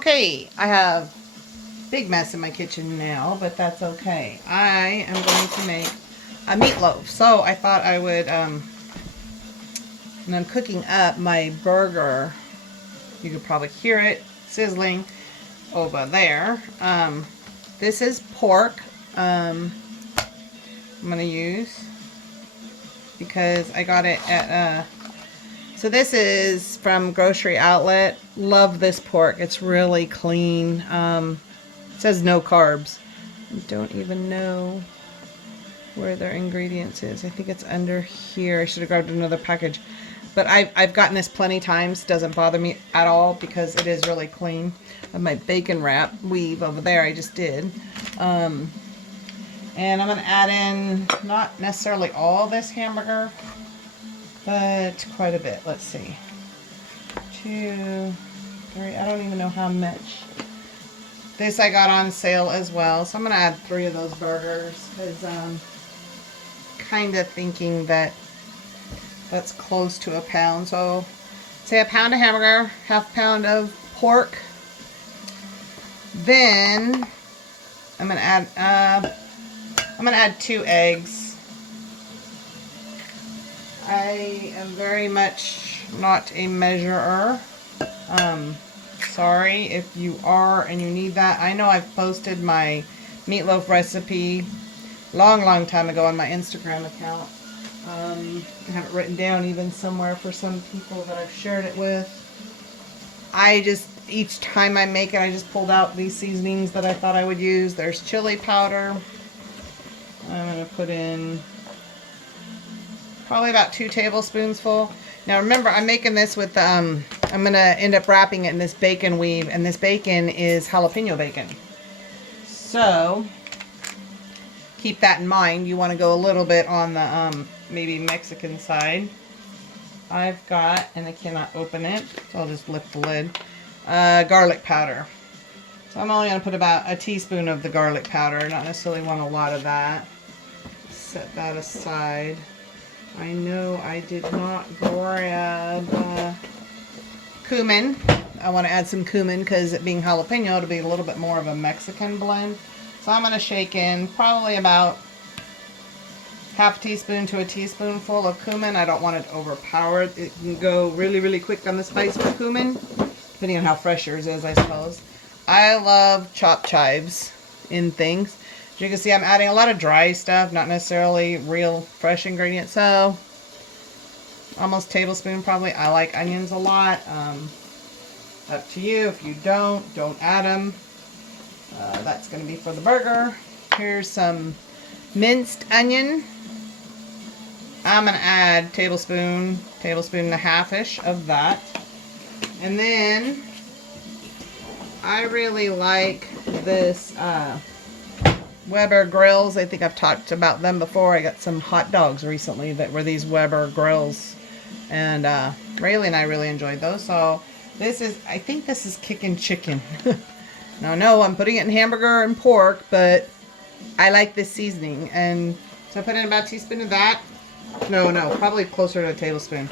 Okay, I have a big mess in my kitchen now, but that's okay. I am going to make a meatloaf. So I thought I would, and I'm cooking up my burger. You could probably hear it sizzling over there. This is pork. I'm going to use because I got it at, so this is from Grocery Outlet. Love this pork. It's really clean. It says no carbs. I don't even know where their ingredients is. I think it's under here. I should have grabbed another package. But I've gotten this plenty times. Doesn't bother me at all because it is really clean. I have my bacon wrap weave over there. I just did. And I'm going to add in not necessarily all this hamburger, but quite a bit. Let's see. 2, 3. I don't even know how much. This I got on sale as well. So I'm going to add 3 of those burgers because kind of thinking that that's close to a pound. So say a pound of hamburger, half pound of pork. Then I'm going to add 2 eggs. I am very much not a measurer. Sorry if you are and you need that. I know I've posted my meatloaf recipe long time ago on my Instagram account. I have it written down even somewhere for some people that I've shared it with. Each time I make it, I just pulled out these seasonings that I thought I would use. There's chili powder. I'm going to put in probably about 2 tablespoons full. Now remember, I'm making this with, I'm going to end up wrapping it in this bacon weave, and this bacon is jalapeno bacon. So, keep that in mind. You want to go a little bit on the, maybe Mexican side. I've got, and I cannot open it, so I'll just lift the lid, garlic powder. So I'm only going to put about a teaspoon of the garlic powder, not necessarily want a lot of that. Set that aside. I know I did not grab cumin. I want to add some cumin because it being jalapeno, it'll be a little bit more of a Mexican blend. So I'm going to shake in probably about half a teaspoon to a teaspoonful of cumin. I don't want it overpowered. It can go really quick on the spice with cumin, depending on how fresh yours is, I suppose. I love chopped chives in things. As you can see, I'm adding a lot of dry stuff, not necessarily real fresh ingredients. So, almost a tablespoon probably. I like onions a lot. Up to you. If you don't add them. That's going to be for the burger. Here's some minced onion. I'm going to add tablespoon and a half-ish of that. And then, I really like this Weber grills. I think I've talked about them before. I got some hot dogs recently that were these Weber grills. And Rayleigh and I really enjoyed those. So this is, I think this is kickin' chicken. Now, no, I'm putting it in hamburger and pork, but I like this seasoning. And so I put in about a teaspoon of that. No, probably closer to a tablespoon.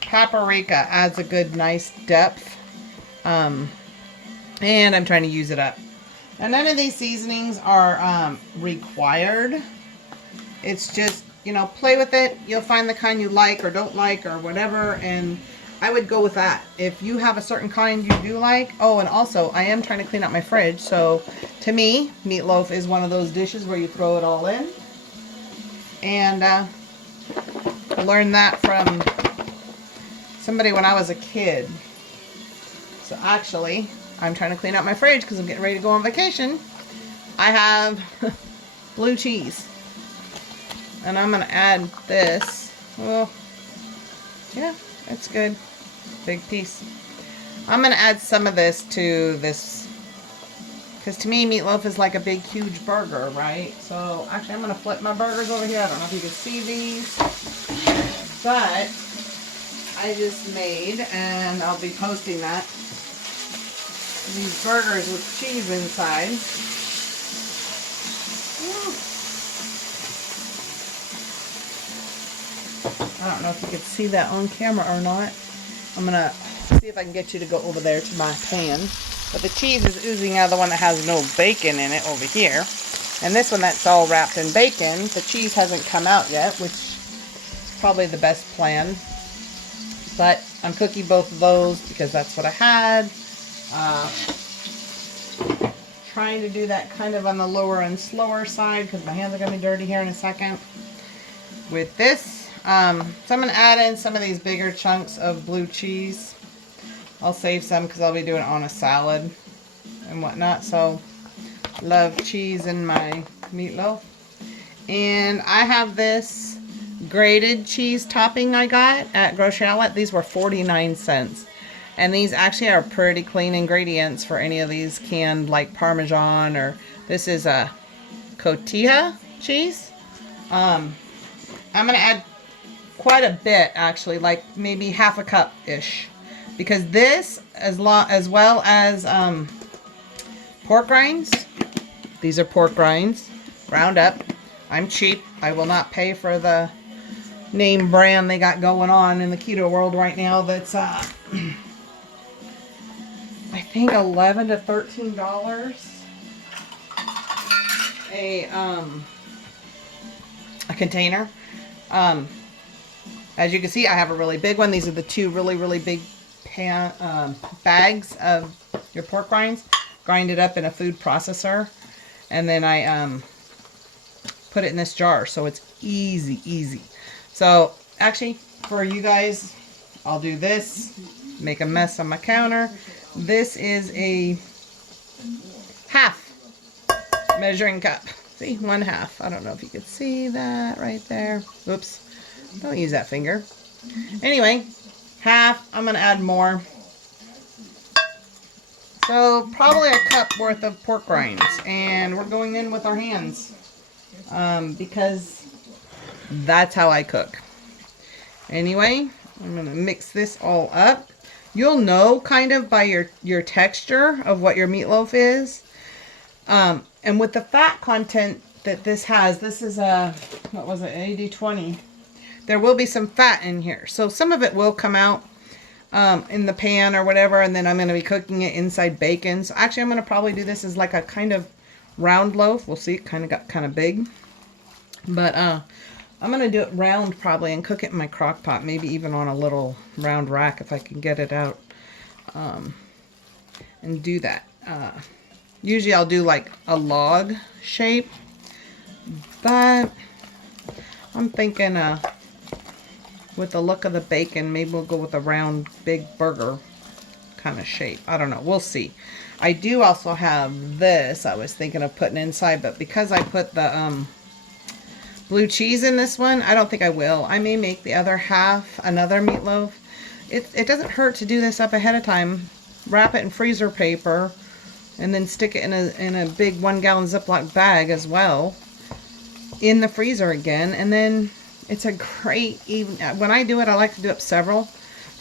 Paprika adds a good, nice depth. And I'm trying to use it up. Now, none of these seasonings are required. It's just, you know, play with it. You'll find the kind you like or don't like or whatever, and I would go with that. If you have a certain kind you do like. Oh, and also, I am trying to clean out my fridge, so to me, meatloaf is one of those dishes where you throw it all in. And I learned that from somebody when I was a kid. So actually, I'm trying to clean out my fridge because I'm getting ready to go on vacation. I have blue cheese. And I'm going to add this. Well, yeah, that's good. Big piece. I'm going to add some of this to this. Because to me, meatloaf is like a big, huge burger, right? So, actually, I'm going to flip my burgers over here. I don't know if you can see these. But, I just made, and I'll be posting that, these burgers with cheese inside. I don't know if you could see that on camera or not. I'm going to see if I can get you to go over there to my pan. But the cheese is oozing out of the one that has no bacon in it over here. And this one that's all wrapped in bacon, the cheese hasn't come out yet, which is probably the best plan. But I'm cooking both of those because that's what I had. Trying to do that kind of on the lower and slower side because my hands are going to be dirty here in a second. With this, so I'm going to add in some of these bigger chunks of blue cheese. I'll save some because I'll be doing it on a salad and whatnot. So, love cheese in my meatloaf. And I have this grated cheese topping I got at Grocery Outlet. These were 49 cents. And these actually are pretty clean ingredients for any of these canned, like Parmesan, or this is a cojita cheese. I'm going to add quite a bit, actually, like maybe half a cup-ish. Because this, as well as pork rinds, these are pork rinds, ground up. I'm cheap. I will not pay for the name brand they got going on in the keto world right now. That's I think $11 to $13 a container. As you can see, I have a really big one. These are the two really big bags of your pork rinds. Grind it up in a food processor, and then I put it in this jar, so it's easy. So actually, for you guys, I'll do this. Make a mess on my counter. This is a half measuring cup. See, 1/2. I don't know if you could see that right there. Oops. Don't use that finger. Anyway, half. I'm going to add more. So probably a cup worth of pork rinds. And we're going in with our hands. Because that's how I cook. Anyway, I'm going to mix this all up. You'll know kind of by your texture of what your meatloaf is. And with the fat content that this has, this is a, what was it, 80-20. There will be some fat in here. So some of it will come out in the pan or whatever, and then I'm going to be cooking it inside bacon. So actually I'm going to probably do this as like a kind of round loaf. We'll see, it kind of got kind of big. But I'm going to do it round probably and cook it in my crock pot, maybe even on a little round rack if I can get it out. And do that. Usually I'll do like a log shape, but I'm thinking with the look of the bacon, maybe we'll go with a round big burger kind of shape. I don't know. We'll see. I do also have this I was thinking of putting inside, but because I put the blue cheese in this one, I don't think I will. I may make the other half another meatloaf. It doesn't hurt to do this up ahead of time. Wrap it in freezer paper and then stick it in a big 1-gallon Ziploc bag as well in the freezer again. And then it's a great when I do it, I like to do up several.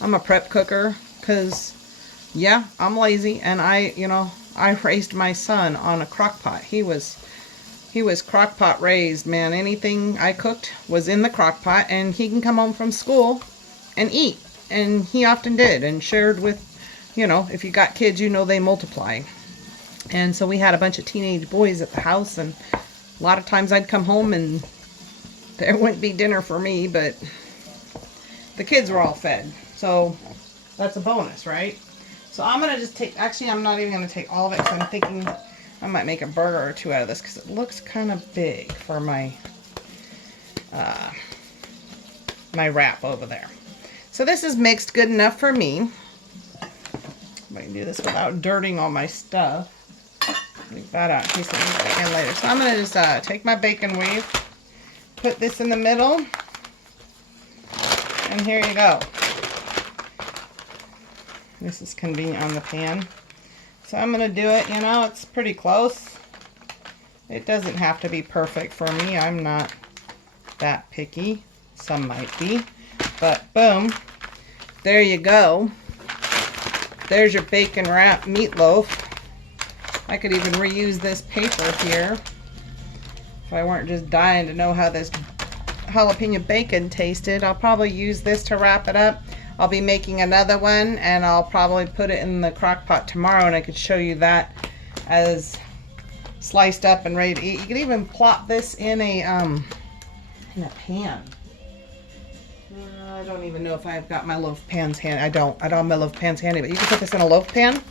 I'm a prep cooker because yeah, I'm lazy, and I raised my son on a crock pot. He was crock pot raised, man. Anything I cooked was in the crock pot, and he can come home from school and eat. And he often did, and shared with, if you got kids, they multiply. And so we had a bunch of teenage boys at the house, and a lot of times I'd come home and there wouldn't be dinner for me, but the kids were all fed. So that's a bonus, right? So I'm going to just take, actually I'm not even going to take all of it because I'm thinking I might make a burger or two out of this because it looks kind of big for my my wrap over there. So this is mixed good enough for me. I can do this without dirtying all my stuff. Leave that out in case I need it again later. So I'm going to just take my bacon weave, put this in the middle, and here you go. This is convenient on the pan. So I'm going to do it, it's pretty close. It doesn't have to be perfect for me. I'm not that picky. Some might be. But boom. There you go. There's your bacon wrap meatloaf. I could even reuse this paper here if I weren't just dying to know how this jalapeno bacon tasted. I'll probably use this to wrap it up. I'll be making another one, and I'll probably put it in the crock pot tomorrow, and I could show you that as sliced up and ready to eat. You could even plop this in a pan. I don't even know if I've got my loaf pans handy. I don't have my loaf pans handy, but you can put this in a loaf pan,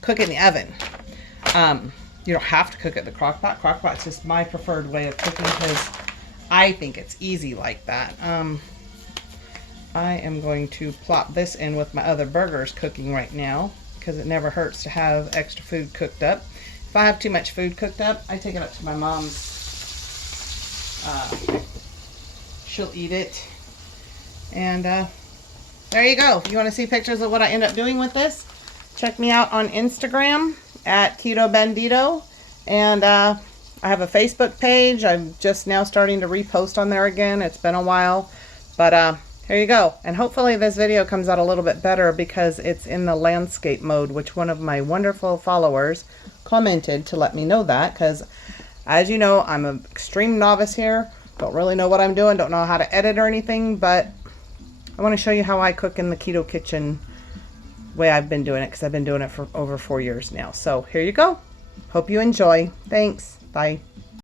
cook it in the oven. You don't have to cook it in the crock pot. Crock pot's just my preferred way of cooking because I think it's easy like that. I am going to plop this in with my other burgers cooking right now because it never hurts to have extra food cooked up. If I have too much food cooked up, I take it up to my mom's. She'll eat it. And there you go. If you want to see pictures of what I end up doing with this, check me out on Instagram at Keto Bandito. And I have a Facebook page. I'm just now starting to repost on there again. It's been a while. But here you go. And hopefully this video comes out a little bit better because it's in the landscape mode, which one of my wonderful followers commented to let me know that. Because as you know, I'm an extreme novice here. Don't really know what I'm doing. Don't know how to edit or anything. But I want to show you how I cook in the Keto kitchen way I've been doing it, because I've been doing it for over 4 years now. So here you go. Hope you enjoy. Thanks. Bye.